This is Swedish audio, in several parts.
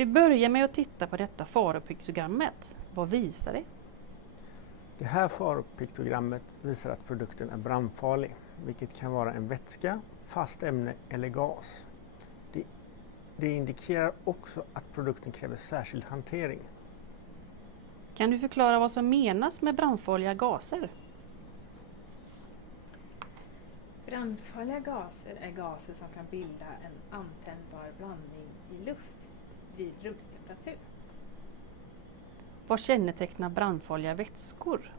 Vi börjar med att titta på detta faropiktogrammet. Vad visar det? Det här faropiktogrammet visar att produkten är brandfarlig, vilket kan vara en vätska, fast ämne eller gas. Det indikerar också att produkten kräver särskild hantering. Kan du förklara vad som menas med brandfarliga gaser? Brandfarliga gaser är gaser som kan bilda en antändbar blandning i luft vid rumstemperatur. Vad kännetecknar brandfarliga vätskor?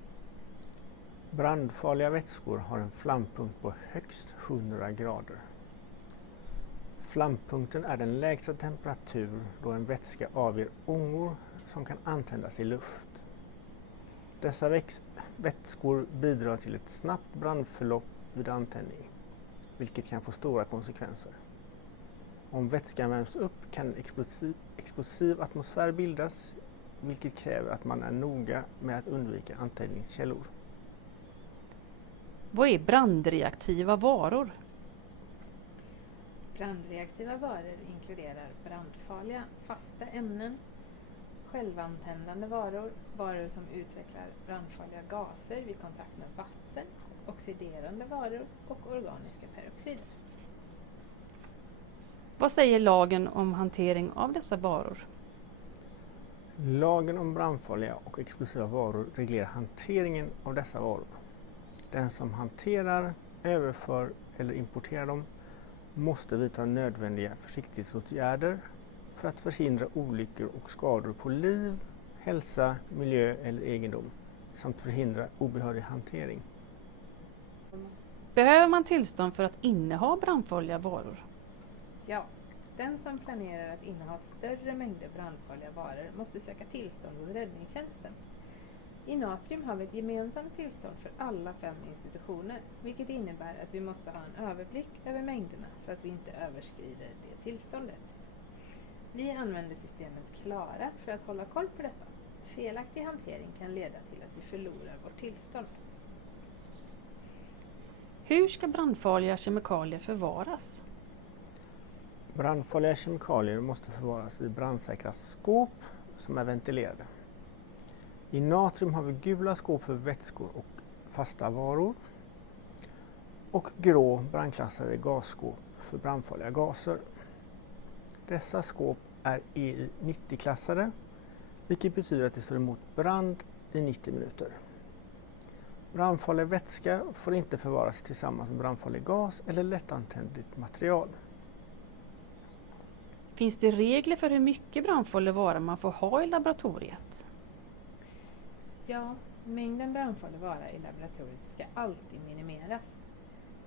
Brandfarliga vätskor har en flampunkt på högst 100 grader. Flampunkten är den lägsta temperatur då en vätska avger ångor som kan antändas i luft. Dessa vätskor bidrar till ett snabbt brandförlopp vid antändning, vilket kan få stora konsekvenser. Om vätskan värms upp kan en explosiv atmosfär bildas, vilket kräver att man är noga med att undvika antändningskällor. Vad är brandreaktiva varor? Brandreaktiva varor inkluderar brandfarliga fasta ämnen, självantändande varor, varor som utvecklar brandfarliga gaser vid kontakt med vatten, oxiderande varor och organiska peroxider. Vad säger lagen om hantering av dessa varor? Lagen om brandfarliga och explosiva varor reglerar hanteringen av dessa varor. Den som hanterar, överför eller importerar dem måste vidta nödvändiga försiktighetsåtgärder för att förhindra olyckor och skador på liv, hälsa, miljö eller egendom samt förhindra obehörig hantering. Behöver man tillstånd för att inneha brandfarliga varor? Ja, den som planerar att inneha större mängder brandfarliga varor måste söka tillstånd hos räddningstjänsten. I Natrium har vi ett gemensamt tillstånd för alla 5 institutioner, vilket innebär att vi måste ha en överblick över mängderna så att vi inte överskrider det tillståndet. Vi använder systemet Klara för att hålla koll på detta. Felaktig hantering kan leda till att vi förlorar vårt tillstånd. Hur ska brandfarliga kemikalier förvaras? Brandfarliga kemikalier måste förvaras i brandsäkra skåp som är ventilerade. I Natrium har vi gula skåp för vätskor och fasta varor och grå brandklassade gasskåp för brandfarliga gaser. Dessa skåp är EI 90-klassade, vilket betyder att de står emot brand i 90 minuter. Brandfarlig vätska får inte förvaras tillsammans med brandfarlig gas eller lättantändligt material. Finns det regler för hur mycket brandfarlig vara man får ha i laboratoriet? Ja, mängden brandfarlig vara i laboratoriet ska alltid minimeras.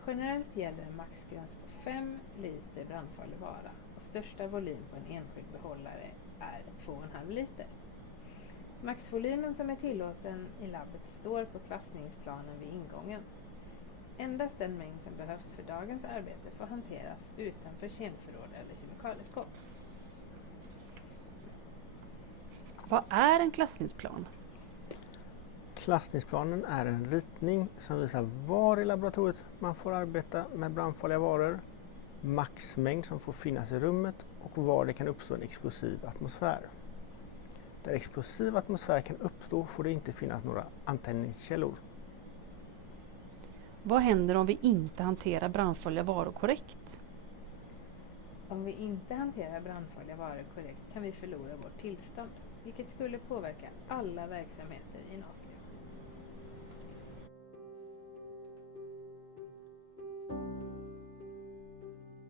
Generellt gäller en maxgräns på 5 liter brandfarlig vara och största volym på en enskild behållare är 2,5 liter. Maxvolymen som är tillåten i labbet står på klassningsplanen vid ingången. Endast den mängd som behövs för dagens arbete får hanteras utanför kemförråd eller kemikalieskåp. Vad är en klassningsplan? Klassningsplanen är en ritning som visar var i laboratoriet man får arbeta med brandfarliga varor, maxmängd som får finnas i rummet och var det kan uppstå en explosiv atmosfär. Där explosiv atmosfär kan uppstå får det inte finnas några antändningskällor. Vad händer om vi inte hanterar brandfarliga varor korrekt? Om vi inte hanterar brandfarliga varor korrekt kan vi förlora vårt tillstånd, vilket skulle påverka alla verksamheter i Natrium.